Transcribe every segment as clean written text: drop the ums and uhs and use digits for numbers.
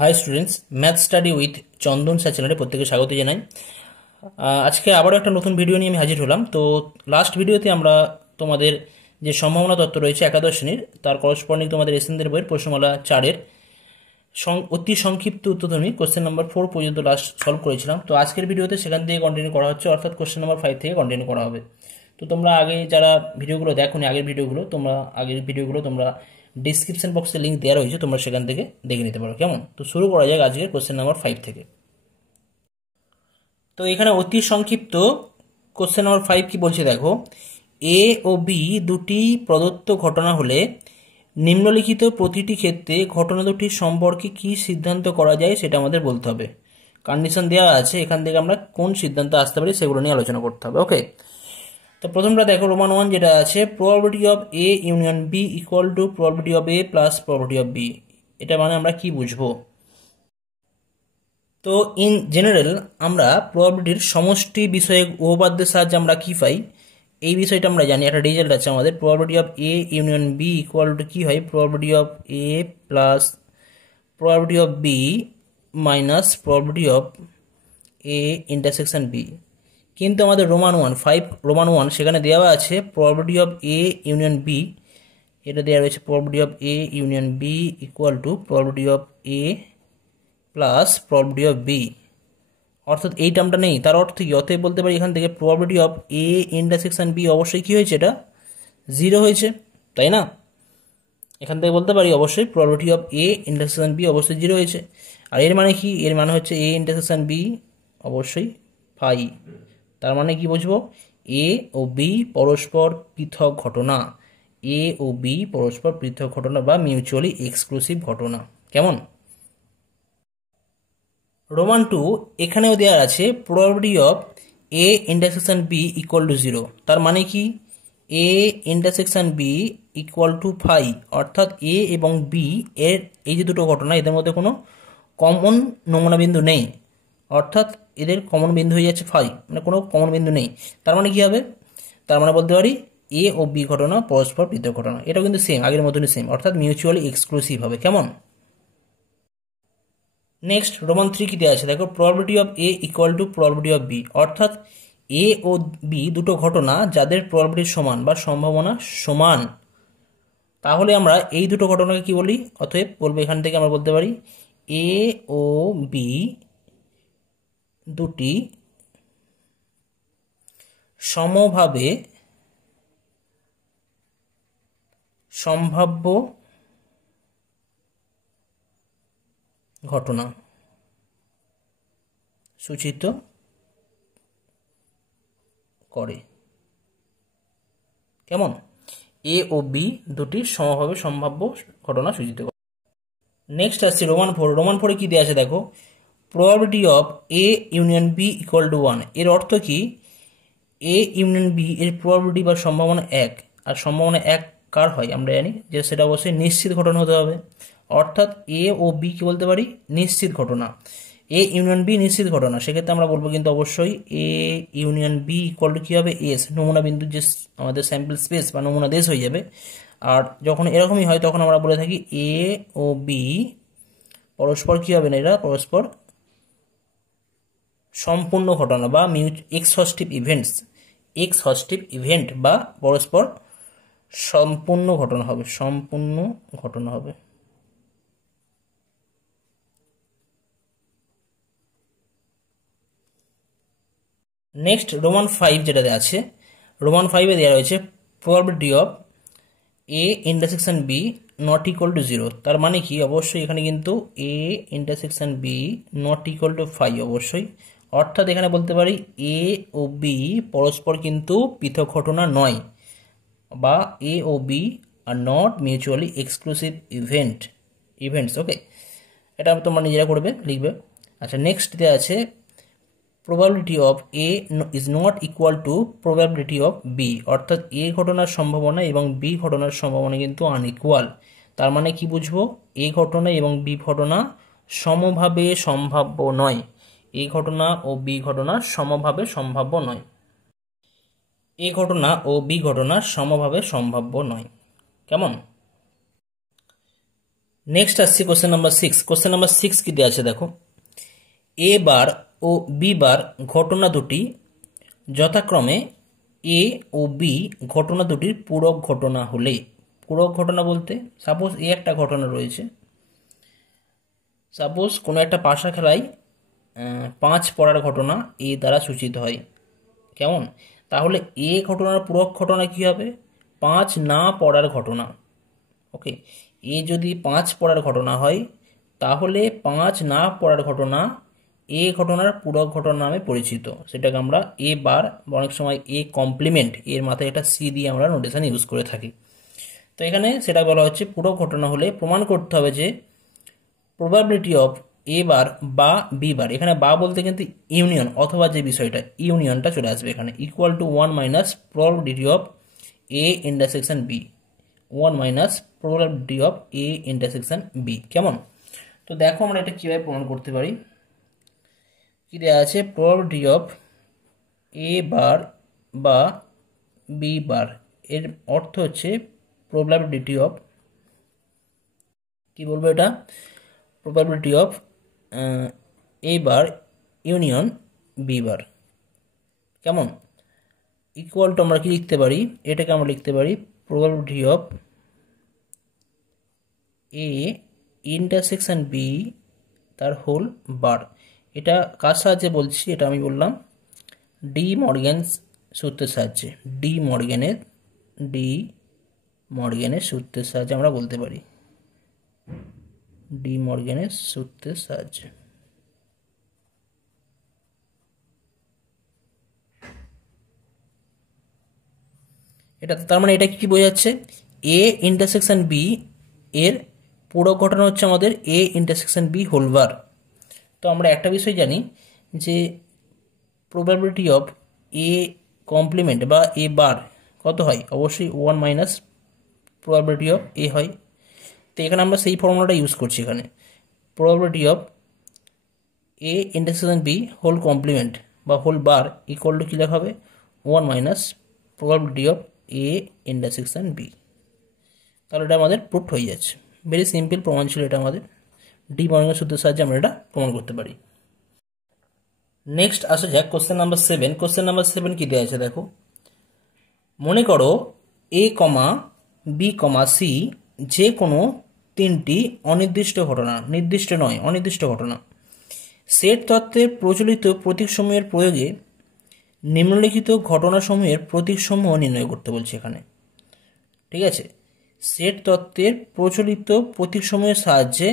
High students, math study with Chandan sir চ্যানেলে প্রত্যেকে স্বাগত জানাই। আজকে আবারও একটা নতুন ভিডিও নিয়ে আমি হাজির হলাম। তো লাস্ট ভিডিওতে আমরা তোমাদের যে সম্ভাবনা তত্ত্ব রয়েছে একাদশ শ্রেণীর, তার করসপন্ডিং তোমাদের এসএনদের বইয়ের প্রশ্নমালা 4-এর অতি সংক্ষিপ্ত উত্তরধর্মী কোশ্চেন নাম্বার 4 পর্যন্ত লাস্ট সলভ করেছিলাম। তো আজকের ভিডিওতে সেখান থেকে কন্টিনিউ করা হচ্ছে, অর্থাৎ কোশ্চেন নাম্বার 5 থেকে কন্টিনিউ করা হবে। তো তোমরা আগে যারা ভিডিওগুলো দেখোনি, আগের ভিডিওগুলো তোমরা ডিসক্রিপশন বক্সে লিঙ্ক দেওয়া রয়েছে, তোমরা সেখান থেকে দেখে নিতে পারো। কেমন? তো শুরু করা যাক আজকের কোশ্চেন নাম্বার 5 থেকে। তো এখানে অতি সংক্ষিপ্ত কোশ্চেন নাম্বার 5 কি বলছে দেখো, এ ও বি দুটি প্রদত্ত ঘটনা হলে নিম্নলিখিত প্রতিটি ক্ষেত্রে ঘটনা দুটির সম্পর্কে কি সিদ্ধান্ত করা যায় সেটা আমাদের বলতে হবে। কন্ডিশন দেওয়া আছে, এখান থেকে আমরা কোন সিদ্ধান্ত আসতে পারি সেগুলো নিয়ে আলোচনা করতে হবে। ওকে, তো প্রথমটা দেখো, রোমান 1 যেটা আছে, probability of A union B equal to probability of A plus probability of B. এটা মানে আমরা কি বুঝবো? তো ইন জেনারেল আমরা প্রবাবিলিটির সমষ্টি বিষয়ে উপপাদ্যের সাহায্যে আমরা কি পাই এই বিষয়টা আমরা জানি। একটা রেজাল্ট আছে আমাদের, probability of A union B equal to কি হয়, probability of A plus probability of B minus probability of A intersection B. কিন্তু আমাদের রোমান ওয়ান সেখানে দেওয়া আছে probability of A union B, এটা দেওয়া রয়েছে probability of A union B equal to probability of A plus probability of B, অর্থাৎ এই টার্মটা নেই। তার অর্থ কি? অতএব বলতে পারি এখান থেকে probability of A intersection B অবশ্যই কি হয়েছে, এটা 0 হয়েছে, তাই না? এখান থেকে বলতে পারি অবশ্যই probability of A intersection B অবশ্যই 0 হয়েছে। আর এর মানে কি? এর মানে হচ্ছে এ ইন্টারসেকশন বি অবশ্যই ফাই। তার মানে কি বুঝবো? এ ও বি পরস্পর পৃথক ঘটনা, এ ও বি পরস্পর পৃথক ঘটনা বা মিউচুয়ালি এক্সক্লুসিভ ঘটনা। কেমন? রোমান 2 এখানেও দেওয়া আছে probability of A intersection B equal to 0। তার মানে কি? A intersection B equal to phi, অর্থাৎ এ এবং বি এর এই যে দুটো ঘটনা, এদের মধ্যে কোনো কমন নমুনা বিন্দু নেই, অর্থাৎ এদের কমন বিন্দু হয়ে যাচ্ছে ফাই, মানে কোনো কমন বিন্দু নেই। তার মানে কি হবে? তার মানে বলতে পারি এ ও বি ঘটনা পরস্পর পৃথক ঘটনা। এটাও কিন্তু সেম, আগের মতনই সেম, অর্থাৎ মিউচুয়ালি এক্সক্লুসিভ হবে। কেমন? নেক্সট রোমান 3 কি দেওয়া আছে দেখো, probability of A equal to probability of B, অর্থাৎ এ ও বি দুটো ঘটনা যাদের প্রবাবিলিটি সমান বা সম্ভাবনা সমান। তাহলে আমরা এই দুটো ঘটনাকে কি বলি? অতএব বলবো এখান থেকে আমরা বলতে পারি এ ও বি দুটি সমভাবে সম্ভাব্য ঘটনা সূচিত করে। কেমন? এ ও বি দুটি সমভাবে সম্ভাব্য ঘটনা সূচিত করে। নেক্সট আসছে রোমান 4 কি দেওয়া আছে দেখো, probability of A union B equal to 1। এর অর্থ কি? এ ইউনিয়ন বি এর প্রবাবিলিটি বা সম্ভাবনা 1, আর সম্ভাবনা 1 কার হয় আমরা জানি যে সেটা অবশ্যই নিশ্চিত ঘটনা হতে হবে। অর্থাৎ এ ও বি কি বলতে পারি? নিশ্চিত ঘটনা। এ ইউনিয়ন বি নিশ্চিত ঘটনা, সেক্ষেত্রে আমরা বলবো কিন্তু অবশ্যই A union B equal to কী হবে? এস, নমুনা বিন্দুর যে আমাদের স্যাম্পল স্পেস বা নমুনা দেশ হয়ে যাবে। আর যখন এরকমই হয় তখন আমরা বলে থাকি এ ও বি পরস্পর কী হবে না, এরা পরস্পর সম্পূর্ণ ঘটনা বা এক্সহস্টিভ ইভেন্ট বা পরস্পর সম্পূর্ণ ঘটনা হবে। নেক্সট রোমান 5 যেটাতে আছে, রোমান 5-এ দেওয়া রয়েছে probability of A intersection B not equal to 0। তার মানে কি? অবশ্যই এখানে কিন্তু A intersection B not equal to phi অবশ্যই, অর্থাৎ এখানে বলতে পারি এ ও বি পরস্পর কিন্তু পৃথক ঘটনা নয়, বা এ ও B are not mutually exclusive events. Okay, এটা তোমরা নিজেরা করবে, লিখবে। আচ্ছা, নেক্সট দেওয়া আছে probability of A is not equal to probability of B, অর্থাৎ এ ঘটনার সম্ভাবনা এবং বি ঘটনার সম্ভাবনা কিন্তু আনইকুয়াল। তার মানে কি বুঝবো? এ ঘটনা এবং বি ঘটনা সমভাবে সম্ভাব্য নয়। এ ঘটনা ও বি ঘটনা সমভাবে সম্ভাব্য নয়। এ ঘটনা ও বি ঘটনা সমভাবে সম্ভাব্য নয়। কেমন? নেক্সট আসছে কোশ্চেন নাম্বার 6। কোশ্চেন নাম্বার 6 কি দেওয়া আছে দেখো, এ বার ও বি বার ঘটনা দুটি যথাক্রমে এ ও বি ঘটনা দুটির পূরক ঘটনা হলে, পূরক ঘটনা বলতে সাপোজ এ একটা ঘটনা রয়েছে, সাপোজ কোনো একটা পাশা খেলায় 5 পড়ার ঘটনা এ দ্বারা সূচিত হয়, কেমন? তাহলে এ ঘটনার পূরক ঘটনা কি হবে? 5 না পড়ার ঘটনা। ওকে, এ যদি 5 পড়ার ঘটনা হয় তাহলে 5 না পড়ার ঘটনা এ ঘটনার পূরক ঘটনা নামে পরিচিত, সেটাকে আমরা এ বার বা অনেক সময় এ কমপ্লিমেন্ট, এর মাথায় একটা সি দিয়ে আমরা নোটেশন ইউজ করে থাকি। তো এখানে সেটা বলা হচ্ছে পূরক ঘটনা হলে প্রমাণ করতে হবে যে প্রবাবিলিটি অফ এ বার বা বি বার, এখানে বা বলতে কিন্তু ইউনিয়ন অথবা যে বিষয়টা ইউনিয়নটা চলে আসবে এখানে, equal to 1 minus probability of A intersection B, 1 minus probability of A intersection B. কেমন? তো দেখো আমরা এটা কীভাবে প্রমাণ করতে পারি। কি দেওয়া আছে? প্রবাবিলিটি অফ এ বার বা বি বার, এর অর্থ হচ্ছে প্রবাবিলিটি অফ, কি বলবো এটা, probability of A bar union B bar. কেমন? ইকুয়াল টু আমরা কি লিখতে পারি, এটাকে আমরা লিখতে পারি probability of A intersection B তার হোল বার। এটা কার সাহায্যে বলছি? এটা আমি বললাম ডি মর্গ্যান সূত্রের সাহায্যে, ডি মর্গ্যানের সূত্রের সাহায্যে আমরা বলতে পারি, ডি মর্গ্যানের সূত্রের সাহায্যে। এটা তার মানে এটা কি বোঝাচ্ছে? এ ইন্টারসেকশন বি এর পুরো ঘটনা হচ্ছে আমাদের A intersection B whole bar. তো আমরা একটা বিষয় জানি যে প্রবাবিলিটি অফ এ কমপ্লিমেন্ট বা এ বার কত হয়? অবশ্যই 1 মাইনাস প্রবাবিলিটি অফ এ হয়। তো এখানে আমরা সেই ফর্মুলাটা ইউজ করছি, এখানে probability of A intersection B whole complement বা হোল বার ইকুয়াল টু কী লেখা হবে? 1 minus probability of A intersection B. তাহলে এটা আমাদের প্রুফড হয়ে যাচ্ছে। ভেরি সিম্পল প্রমাণ ছিল এটা আমাদের, ডি মর্গ্যান সূত্রের সাহায্যে আমরা এটা প্রমাণ করতে পারি। নেক্সট আসা যাক কোশ্চেন নাম্বার 7। কোশ্চেন নাম্বার 7 কি দেওয়া আছে দেখো, মনে করো এ কমা বি কমা সি যে কোনো তিনটি অনির্দিষ্ট ঘটনা, নির্দিষ্ট নয় অনির্দিষ্ট ঘটনা, সেট তত্ত্বের প্রচলিত প্রতীকসমূহের প্রয়োগে নিম্নলিখিত ঘটনাসমূহের প্রতীকসমূহ নির্ণয় করতে বলছে এখানে। ঠিক আছে, সেট তত্ত্বের প্রচলিত প্রতীকসমূহের সাহায্যে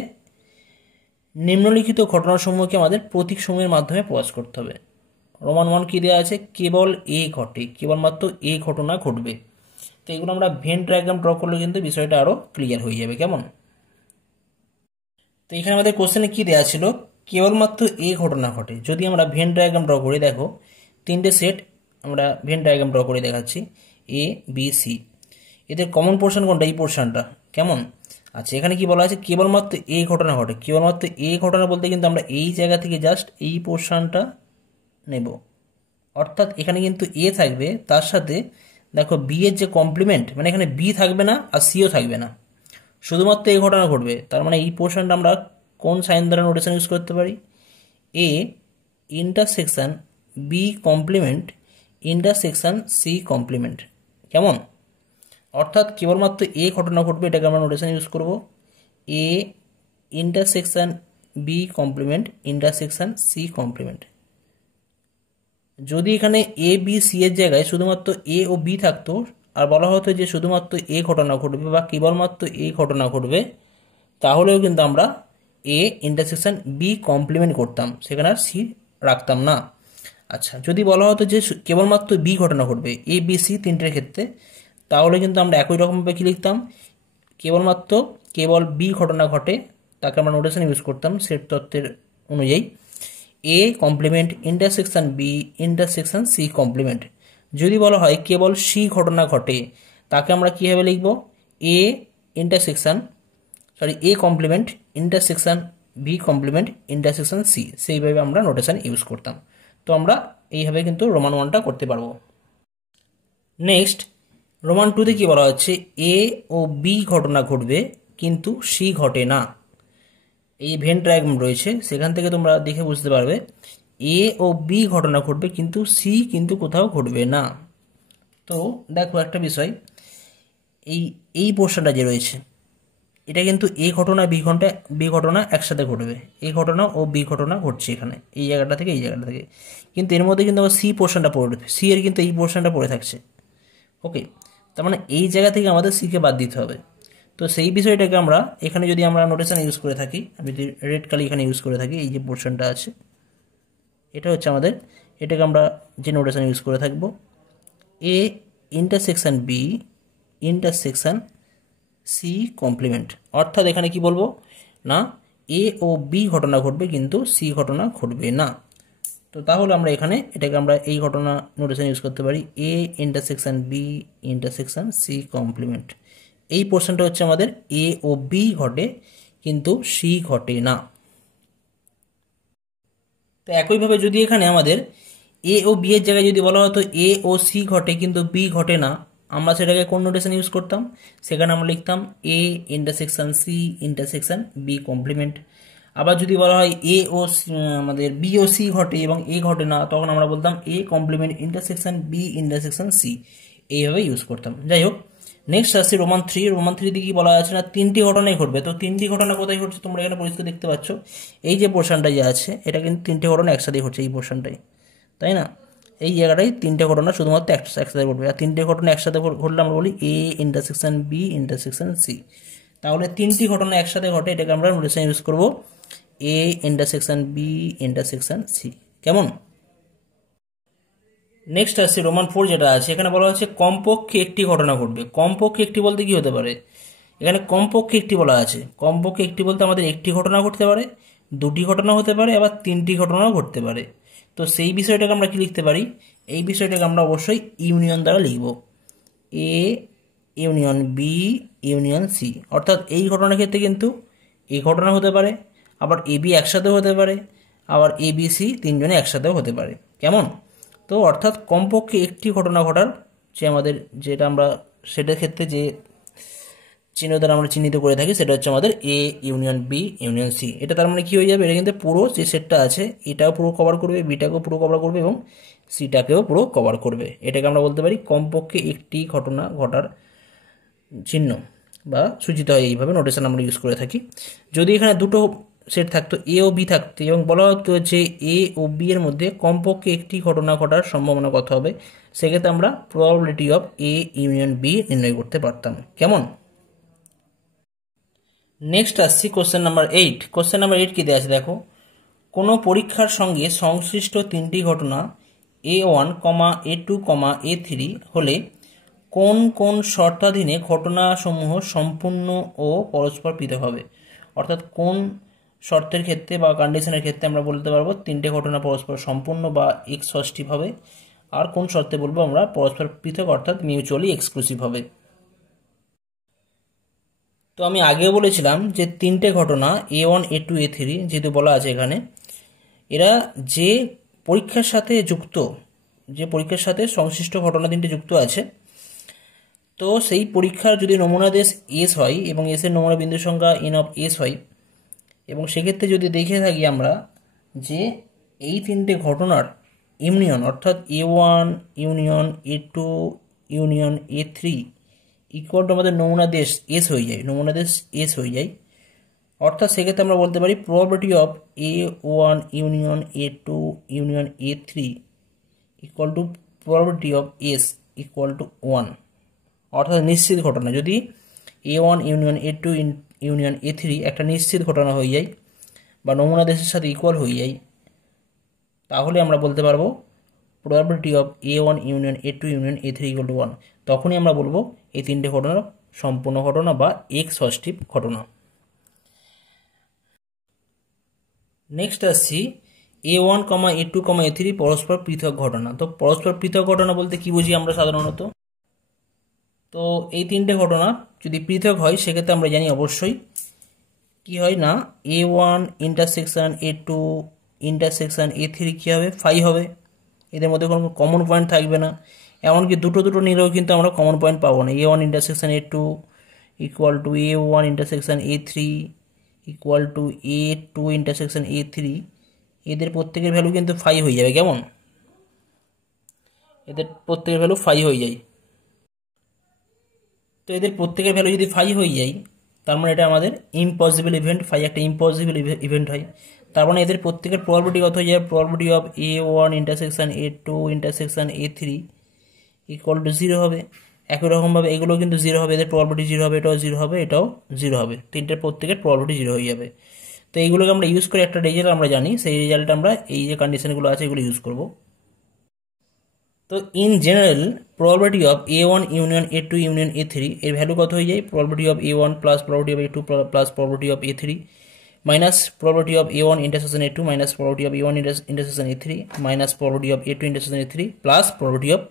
নিম্নলিখিত ঘটনাসমূহকে আমাদের প্রতীকসমূহের মাধ্যমে প্রকাশ করতে হবে। রোমান 1 কি দেওয়া আছে? কেবল এ ঘটে, কেবলমাত্র এ ঘটনা ঘটবে। তো এগুলো আমরা ভেন ডায়াগ্রাম ড্র করলে কিন্তু বিষয়টা আরও ক্লিয়ার হয়ে যাবে। কেমন? তো এখানে আমাদের কোশ্চেনে কি দেওয়া ছিল? কেবলমাত্র এ ঘটনা ঘটে। যদি আমরা ভেন ডায়াগ্রাম ড্র করি, দেখো তিনটে সেট আমরা ভেন ডায়াগ্রাম ড্র করে দেখাচ্ছি, এ বি সি, এদের কমন পোর্শন কোনটা? এই পোর্শনটা। কেমন? আচ্ছা, এখানে কি বলা আছে? কেবলমাত্র এ ঘটনা ঘটে। কেবলমাত্র এ ঘটনা বলতে কিন্তু আমরা এই জায়গা থেকে জাস্ট এই পোর্শনটা নেব, অর্থাৎ এখানে কিন্তু এ থাকবে, তার সাথে দেখো বি এর যে কমপ্লিমেন্ট, মানে এখানে বি থাকবে না আর সিও থাকবে না, শুধুমাত্র এই ঘটনা ঘটবে। তার মানে এই পোর্শনটা আমরা কোন সাইন দ্বারা নোটেশন ইউজ করতে পারি? A intersection B complement intersection C complement. কেমন? অর্থাৎ কেবলমাত্র এ ঘটনা ঘটবে, এটাকে আমরা নোটেশন ইউজ করব A intersection B complement intersection C complement. যদি এখানে এ বি সি এর জায়গায় শুধুমাত্র এ ও বি থাকতো আর বলা হতো যে শুধুমাত্র এ ঘটনা ঘটবে বা কেবলমাত্র এ ঘটনা ঘটবে, তাহলেও কিন্তু আমরা এ ইন্টারসেকশন বি কমপ্লিমেন্ট করতাম, সেখানে আর সি রাখতাম না। আচ্ছা, যদি বলা হতো যে কেবলমাত্র বি ঘটনা ঘটবে এ বি সি তিনটের ক্ষেত্রে, তাহলে কিন্তু আমরা একই রকমভাবে কি লিখতাম? কেবল বি ঘটনা ঘটে, তাকে আমরা নোটেশন ইউজ করতাম সেট তত্ত্বের অনুযায়ী A complement intersection B intersection C complement. যদি বলা হয় কেবল সি ঘটনা ঘটে, তাকে আমরা কীভাবে লিখব? A complement intersection B complement intersection C, সেইভাবে আমরা নোটেশন ইউজ করতাম। তো আমরা এইভাবে কিন্তু রোমান 1টা করতে পারবো। নেক্সট রোমান 2তে কি বলা হচ্ছে? এ ও বি ঘটনা ঘটবে কিন্তু সি ঘটে না। এই ভেন ডায়াগ্রাম রয়েছে, সেখান থেকে তোমরা দেখে বুঝতে পারবে এ ও বি ঘটনা ঘটবে কিন্তু সি কিন্তু কোথাও ঘটবে না। তো দেখো একটা বিষয়, এই এই পোর্শনটা যে রয়েছে এটা কিন্তু বি ঘটনা একসাথে ঘটবে। এ ঘটনা ও বি ঘটনা ঘটছে এখানে এই জায়গাটা থেকে এই জায়গাটা থেকে, কিন্তু এর মধ্যে কিন্তু আবার সি পোর্শনটা পড়ে, সি এর কিন্তু এই পোর্শনটা পড়ে থাকছে। ওকে, তার মানে এই জায়গা থেকে আমাদের সিকে বাদ দিতে হবে। তো সেই বিষয়টাকে আমরা এখানে যদি আমরা নোটেশন ইউজ করে থাকি, আমি যদি রেড কালি এখানে ইউজ করে থাকি, এই যে পোর্শনটা আছে এটা হচ্ছে আমাদের, এটাকে আমরা যে নোটেশন ইউজ করে থাকব, A intersection B intersection C complement. অর্থাৎ এখানে কি বলবো না, এ ও বি ঘটনা ঘটবে কিন্তু সি ঘটনা ঘটবে না। তো তাহলে আমরা এখানে এটাকে আমরা এই ঘটনা নোটেশন ইউজ করতে পারি, A intersection B intersection C complement. এই পোর্শনটা হচ্ছে আমাদের এ ও বি ঘটে কিন্তু সি ঘটে না। তো একইভাবে যদি এখানে আমাদের এ ও বি এর জায়গায় যদি বলা হতো এ ও সি ঘটে কিন্তু বি ঘটে না, আমরা সেটাকে কোন নোটেশন ইউজ করতাম, সেখানে আমরা লিখতাম A intersection C intersection B complement. আবার যদি বলা হয় এ ও আমাদের বি ও সি ঘটে এবং এ ঘটে না, তখন আমরা বলতাম A complement intersection B intersection C, এইভাবে ইউজ করতাম। যাই হোক, নেক্সট আসছে রোমান 3। রোমান 3 দিয়ে কি বলা আছে না, তিনটি ঘটনাই ঘটবে। তো তিনটি ঘটনা কোথায় ঘটছে তোমরা এখানে পরিষ্কার দেখতে পাচ্ছ, এই যে পোর্শনটা যে আছে এটা কিন্তু তিনটে ঘটনা একসাথেই ঘটছে এই পোর্শনটাই, তাই না? এই জায়গাটায় তিনটে ঘটনা শুধুমাত্র একসাথে ঘটবে, আর তিনটে ঘটনা একসাথে ঘটলে আমরা বলি A intersection B intersection C. তাহলে তিনটি ঘটনা একসাথে ঘটে, এটাকে আমরা নোটেশন ইউজ করব A intersection B intersection C. কেমন? নেক্সট আসছে রোমান 4 যেটা আছে, এখানে বলা হচ্ছে কমপক্ষে একটি ঘটনা ঘটবে। কমপক্ষে একটি বলতে কি হতে পারে, এখানে কমপক্ষে একটি বলা আছে। কমপক্ষে একটি বলতে আমাদের একটি ঘটনা ঘটতে পারে, দুটি ঘটনা হতে পারে, আবার তিনটি ঘটনাও ঘটতে পারে। তো সেই বিষয়টাকে আমরা কি লিখতে পারি, এই বিষয়টাকে আমরা অবশ্যই ইউনিয়ন দ্বারা লিখব, A union B union C. অর্থাৎ এই ঘটনার ক্ষেত্রে কিন্তু এই ঘটনা হতে পারে, আবার এ বি একসাথেও হতে পারে, আবার এ বি সি তিনজনে একসাথেও হতে পারে। কেমন? তো অর্থাৎ কমপক্ষে একটি ঘটনা ঘটার যে আমাদের যেটা আমরা সেটার ক্ষেত্রে যে চিহ্ন দ্বারা আমরা চিহ্নিত করে থাকি সেটা হচ্ছে আমাদের A union B union C. এটা তার মানে কি হয়ে যাবে, এটা কিন্তু পুরো যে সেটটা আছে এটাও পুরো কভার করবে, বিটাকেও পুরো কভার করবে এবং সিটাকেও পুরো কভার করবে। এটাকে আমরা বলতে পারি কমপক্ষে একটি ঘটনা ঘটার চিহ্ন বা সূচিত হয়, এইভাবে নোটেশন আমরা ইউজ করে থাকি। যদি এখানে দুটো সেট থাকতো এ ও বি থাকতো এবং বলা হতো যে এ ও বি এর মধ্যে কমপক্ষে একটি ঘটনা ঘটার সম্ভাবনা কত হবে, সেক্ষেত্রে আমরা probability of A union B নির্ণয় করতে পারতাম। কেমন? নেক্সট আসছি কোশ্চেন নাম্বার 8। কোশ্চেন নাম্বার 8 কি দেওয়া আছে দেখো, কোনো পরীক্ষার সঙ্গে সংশ্লিষ্ট তিনটি ঘটনা A1, A2, A3 হলে কোন কোন শর্তাধীনে ঘটনাসমূহ সম্পূর্ণ ও পরস্পর পৃথক হবে। অর্থাৎ কোন শর্তের ক্ষেত্রে বা কন্ডিশনের ক্ষেত্রে আমরা বলতে পারবো তিনটে ঘটনা পরস্পর সম্পূর্ণ বা এক্সহস্টিভ হবে, আর কোন শর্তে বলবো আমরা পরস্পর পৃথক অর্থাৎ মিউচুয়ালি এক্সক্লুসিভ হবে। তো আমি আগেও বলেছিলাম যে তিনটে ঘটনা A1, A2, A3 যেহেতু বলা আছে এখানে, এরা যে পরীক্ষার সাথে যুক্ত, যে পরীক্ষার সাথে সংশ্লিষ্ট ঘটনা তিনটে যুক্ত আছে, তো সেই পরীক্ষার যদি নমুনা দেশ এস হয় এবং এসের নমুনা বিন্দু সংখ্যা এন অফ এস হয়, এবং সেক্ষেত্রে যদি দেখে থাকি আমরা যে এই তিনটে ঘটনার ইউনিয়ন অর্থাৎ A1 union A2 union A3 equal to আমাদের নমুনা দেশ এস হয়ে যায়, নমুনা দেশ এস হয়ে যায়। অর্থাৎ সেক্ষেত্রে আমরা বলতে পারি probability of A1 union A2 union A3 equal to probability of S equal to 1। অর্থাৎ নিশ্চিত ঘটনা, যদি A1 union A2 union A3 একটা নিশ্চিত ঘটনা হয়ে যায় বা নমুনা দেশের সাথে ইকুয়াল হয়ে যায়, তাহলে আমরা বলতে পারবো probability of A1 union A2 union A3 equal to 1। তখনই আমরা বলবো এই তিনটে ঘটনা সম্পূর্ণ ঘটনা বা এক্সহস্টিভ ঘটনা। নেক্সট আসছি A1, A2, A3 পরস্পর পৃথক ঘটনা। তো পরস্পর পৃথক ঘটনা বলতে কি বুঝি আমরা সাধারণত, তো এই তিনটে ঘটনা যদি পৃথক হয় সেক্ষেত্রে আমরা জানি অবশ্যই কি হয় না, A1 intersection A2 intersection A3 কী হবে, 5 হবে। এদের মধ্যে কোনো কমন পয়েন্ট থাকবে না, এমনকি দুটো দুটো নিলেও কিন্তু আমরা কমন পয়েন্ট পাবো না। A1 intersection A2 equal to A1 intersection A3 equal to A2 intersection A3, এদের প্রত্যেকের ভ্যালু কিন্তু 5 হয়ে যাবে। কেমন? এদের প্রত্যেকের ভ্যালু 5 হয়ে যায়। তো এদের প্রত্যেকের ভ্যালু যদি 5 হয়ে যায়, তার মানে এটা আমাদের ইম্পসিবল ইভেন্ট। 5 একটা ইম্পসিবল ইভেন্ট হয়। তার মানে এদের প্রত্যেকের প্রবাবিলিটি কত হয়ে যাবে? Probability of A1 intersection A2 intersection A3 equal to 0 হবে। একই রকমভাবে এগুলো কিন্তু 0 হবে, এদের প্রবাবিলিটি 0 হবে, এটাও 0 হবে, এটাও 0 হবে। তিনটের প্রত্যেকের প্রবাবিলিটি 0 হয়ে যাবে। তো এইগুলোকে আমরা ইউজ করে একটা রেজাল্ট আমরা জানি, সেই রেজাল্ট আমরা এই যে কন্ডিশনগুলো আছে এগুলো ইউজ করব। তো in general probability of A1 union A2 union A3 এর ভ্যালু কত হয়ে যায়? Probability of A1 plus probability of A2 plus probability of A3 minus probability of A1 intersection A2 minus probability of A1 intersection A3 minus probability of A2 intersection A3 plus probability of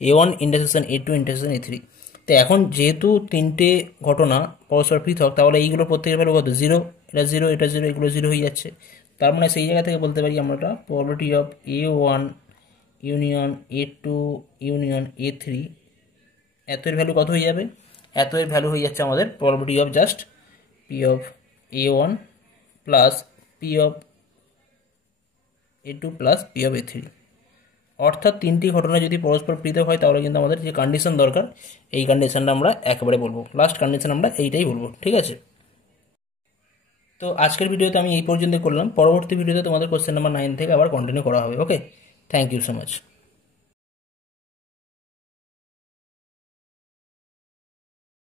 A1 intersection A2 intersection A3। তো এখন যেহেতু তিনটে ঘটনা পরস্পর পৃথক, তাহলে এইগুলো প্রত্যেকের ভ্যালু কত? 0, এটা 0, এটা 0, এগুলো 0 হয়ে যাচ্ছে। তার মানে সেই জায়গা থেকে বলতে পারি আমরা probability of A1 union A2 union A3 এত এর ভ্যালু কত হয়ে যাবে? এত এর ভ্যালু হয়ে যাচ্ছে আমাদের probability of just P of A1 plus P of A2 plus P of A3। অর্থাৎ তিনটি ঘটনা যদি পরস্পর পৃথক হয়, তাহলে কিন্তু আমাদের যে কন্ডিশন দরকার, এই কন্ডিশনটা আমরা একেবারে বলবো। লাস্ট কন্ডিশন আমরা এইটাই বলবো, ঠিক আছে? তো আজকের ভিডিওতে আমি এই পর্যন্ত করলাম। পরবর্তী ভিডিওতে তোমাদের কোশ্চেন নাম্বার 9 থেকে আবার কন্টিনিউ করা হবে। ওকে, থ্যাংক ইউ সো মাচ।